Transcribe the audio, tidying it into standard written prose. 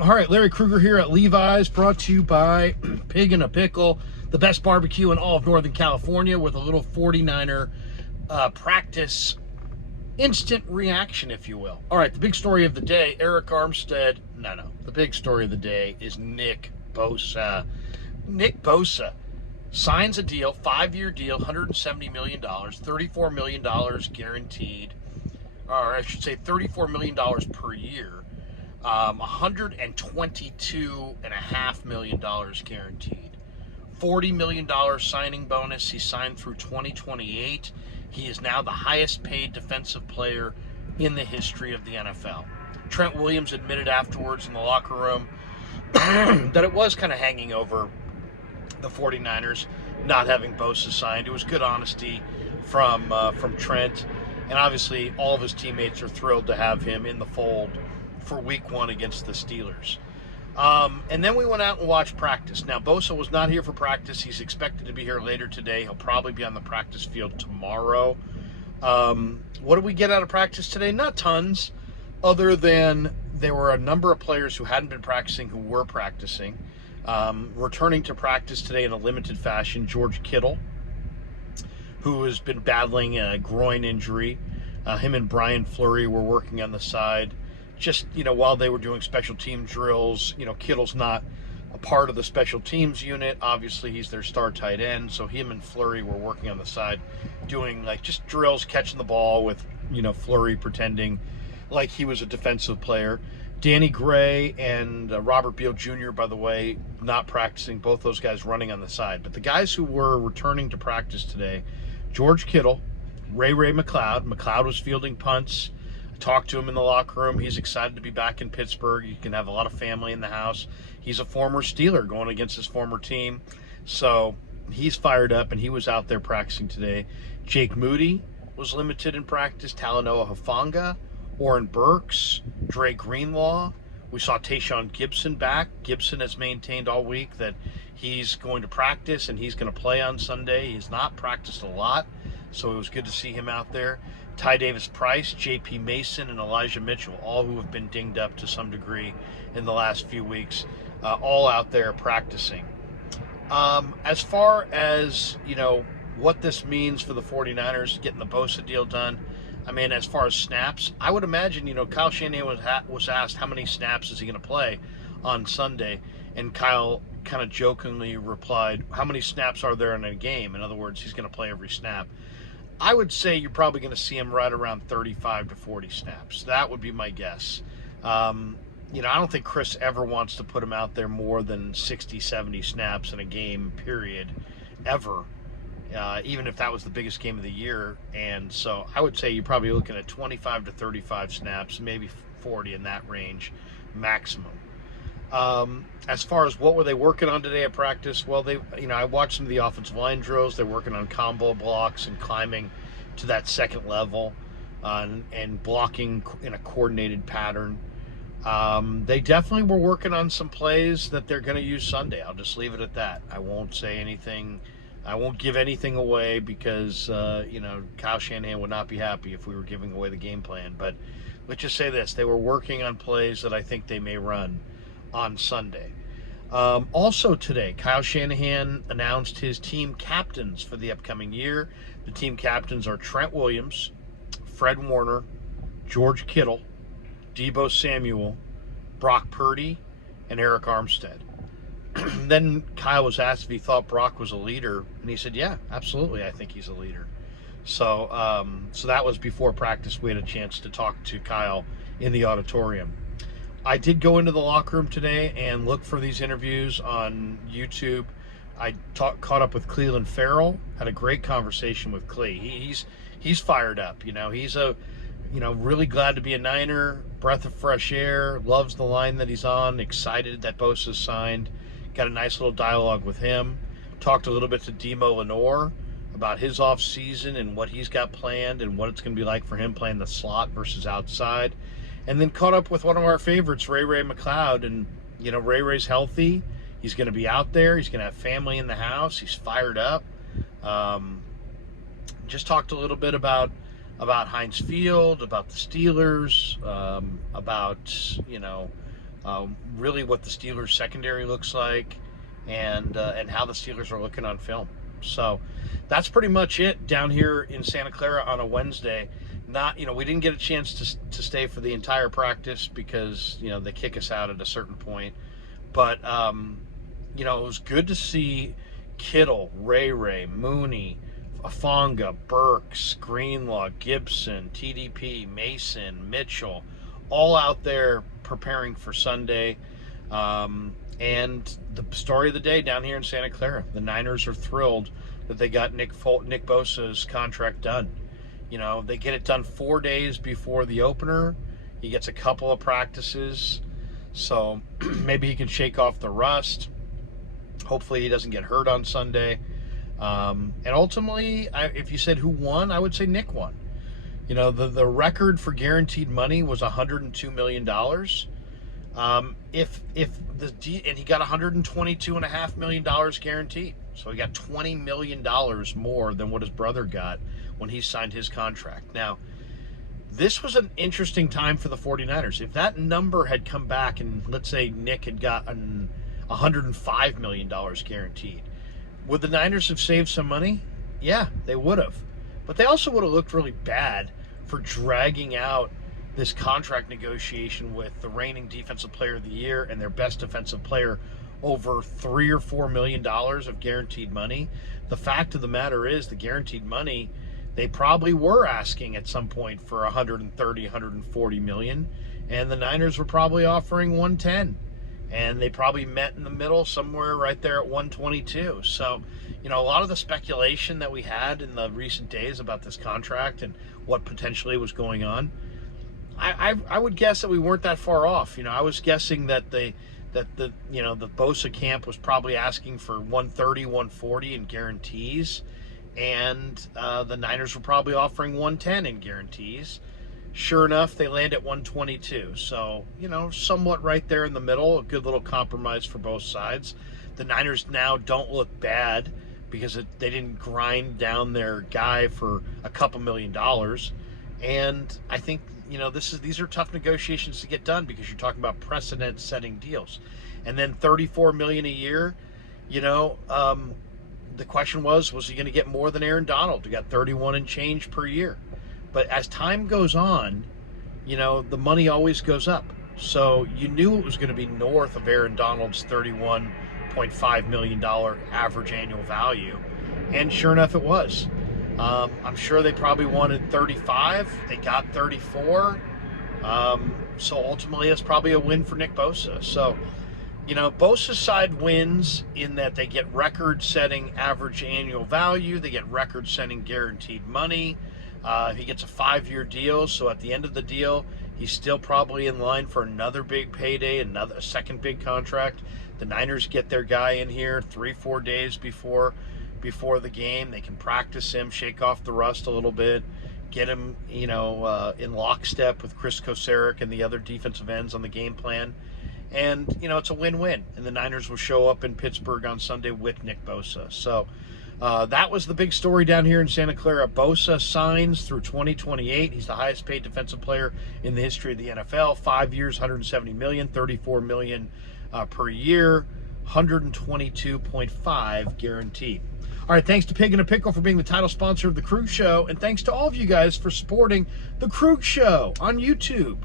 All right, Larry Krueger here at Levi's, brought to you by Pig in a Pickle, the best barbecue in all of Northern California, with a little 49er practice instant reaction, if you will. All right, the big story of the day, Eric Armstead. No. The big story of the day is Nick Bosa. Nick Bosa signs a deal, 5-year deal, $170 million, $34 million guaranteed, or I should say $34 million per year. $122.5 million guaranteed. $40 million signing bonus. He signed through 2028. He is now the highest paid defensive player in the history of the NFL. Trent Williams admitted afterwards in the locker room that it was kind of hanging over the 49ers not having Bosa signed. It was good honesty from Trent, and obviously all of his teammates are thrilled to have him in the fold for week 1 against the Steelers. And then we went out and watched practice. Now, Bosa was not here for practice. He's expected to be here later today. He'll probably be on the practice field tomorrow. What did we get out of practice today? Not tons, other than there were a number of players who hadn't been practicing who were practicing. Returning to practice today in a limited fashion, George Kittle, who has been battling a groin injury. Him and Brian Fleury were working on the side. Just, while they were doing special team drills, Kittle's not a part of the special teams unit. Obviously, he's their star tight end. So him and Fleury were working on the side, doing just drills, catching the ball with, Fleury pretending like he was a defensive player. Danny Gray and Robert Beal Jr., by the way, not practicing, both those guys running on the side. But the guys who were returning to practice today, George Kittle, Ray Mcloud. Mcloud was fielding punts. Talked to him in the locker room. He's excited to be back in Pittsburgh. You can have a lot of family in the house. He's a former Steeler going against his former team. So he's fired up, and he was out there practicing today. Jake Moody was limited in practice. Talanoa Hufanga, Oren Burks, Dre Greenlaw. We saw Tayshaun Gibson back. Gibson has maintained all week that he's going to practice and he's going to play on Sunday. He's not practiced a lot, so it was good to see him out there. Ty Davis-Price, J.P. Mason, and Elijah Mitchell, all who have been dinged up to some degree in the last few weeks, all out there practicing. As far as, what this means for the 49ers getting the Bosa deal done, as far as snaps, I would imagine, Kyle Shanahan was asked how many snaps is he going to play on Sunday, and Kyle kind of jokingly replied, how many snaps are there in a game? In other words, he's going to play every snap. I would say you're probably going to see him right around 35 to 40 snaps. That would be my guess. I don't think Chris ever wants to put him out there more than 60, 70 snaps in a game, period, ever, even if that was the biggest game of the year. And so I would say you're probably looking at 25 to 35 snaps, maybe 40 in that range maximum. As far as what were they working on today at practice, well, I watched some of the offensive line drills. They're working on combo blocks and climbing to that second level and blocking in a coordinated pattern. They definitely were working on some plays that they're going to use Sunday. I'll just leave it at that. I won't say anything. I won't give anything away because, Kyle Shanahan would not be happy if we were giving away the game plan. But let's just say this. They were working on plays that I think they may run on Sunday. Also today, Kyle Shanahan announced his team captains for the upcoming year. The team captains are Trent Williams, Fred Warner, George Kittle, Deebo Samuel, Brock Purdy, and Eric Armstead. Then Kyle was asked if he thought Brock was a leader, and he said, yeah, absolutely, I think he's a leader. So that was before practice. We had a chance to talk to Kyle in the auditorium. I did go into the locker room today and look for these interviews on YouTube. I caught up with Cleveland Farrell, had a great conversation with Clee. He's fired up. He's really glad to be a Niner, breath of fresh air, loves the line that he's on, excited that Bosa's signed. Got a nice little dialogue with him. Talked a little bit to Demo Lenore about his off season and what he's got planned and what it's going to be like for him playing the slot versus outside. And then caught up with one of our favorites, Ray Mcloud. And, Ray's healthy. He's going to be out there. He's going to have family in the house. He's fired up. Just talked a little bit about Heinz Field, about the Steelers, about, really what the Steelers secondary looks like, and how the Steelers are looking on film. So that's pretty much it down here in Santa Clara on a Wednesday. Not, we didn't get a chance to stay for the entire practice because, they kick us out at a certain point. But, it was good to see Kittle, Ray, Mooney, Afonga, Burks, Greenlaw, Gibson, TDP, Mason, Mitchell, all out there preparing for Sunday. And the story of the day down here in Santa Clara, the Niners are thrilled that they got Nick Bosa's contract done. They get it done 4 days before the opener. He gets a couple of practices, so maybe he can shake off the rust. Hopefully he doesn't get hurt on Sunday. And ultimately, if you said who won, I would say Nick won. The record for guaranteed money was $102 million. And he got $122.5 million guaranteed. So he got $20 million more than what his brother got when he signed his contract. Now, this was an interesting time for the 49ers. If that number had come back and let's say Nick had gotten $105 million guaranteed, would the Niners have saved some money? Yeah, they would have. But they also would have looked really bad for dragging out this contract negotiation with the reigning defensive player of the year and their best defensive player over $3 or $4 million of guaranteed money. The fact of the matter is the guaranteed money, they probably were asking at some point for 130, 140 million, and the Niners were probably offering 110. And they probably met in the middle somewhere right there at 122. So, a lot of the speculation that we had in the recent days about this contract and what potentially was going on, I would guess that we weren't that far off. I was guessing that the Bosa camp was probably asking for 130, 140 in guarantees, and the Niners were probably offering 110 in guarantees. Sure enough, they land at 122. So, somewhat right there in the middle, a good little compromise for both sides. The Niners now don't look bad because they didn't grind down their guy for a couple $1 million. And I think, these are tough negotiations to get done because you're talking about precedent-setting deals. And then $34 million a year, the question was he going to get more than Aaron Donald, who got 31 and change per year? But as time goes on, the money always goes up. So you knew it was going to be north of Aaron Donald's $31.5 million average annual value. And sure enough, it was. I'm sure they probably wanted 35. They got 34. So ultimately, it's probably a win for Nick Bosa. So, Bosa's side wins in that they get record-setting average annual value. They get record-setting guaranteed money. He gets a 5-year deal, so at the end of the deal, he's still probably in line for another big payday, a second big contract. The Niners get their guy in here 3-4 days before the game. They can practice him, shake off the rust a little bit, get him, in lockstep with Chris Kocurek and the other defensive ends on the game plan. And, it's a win-win. And the Niners will show up in Pittsburgh on Sunday with Nick Bosa. So, that was the big story down here in Santa Clara. Bosa signs through 2028. He's the highest paid defensive player in the history of the NFL. 5 years, $170 million, $34 million per year, 122.5 guaranteed. All right, thanks to Pig and a Pickle for being the title sponsor of The Krug Show, and thanks to all of you guys for supporting The Krug Show on YouTube.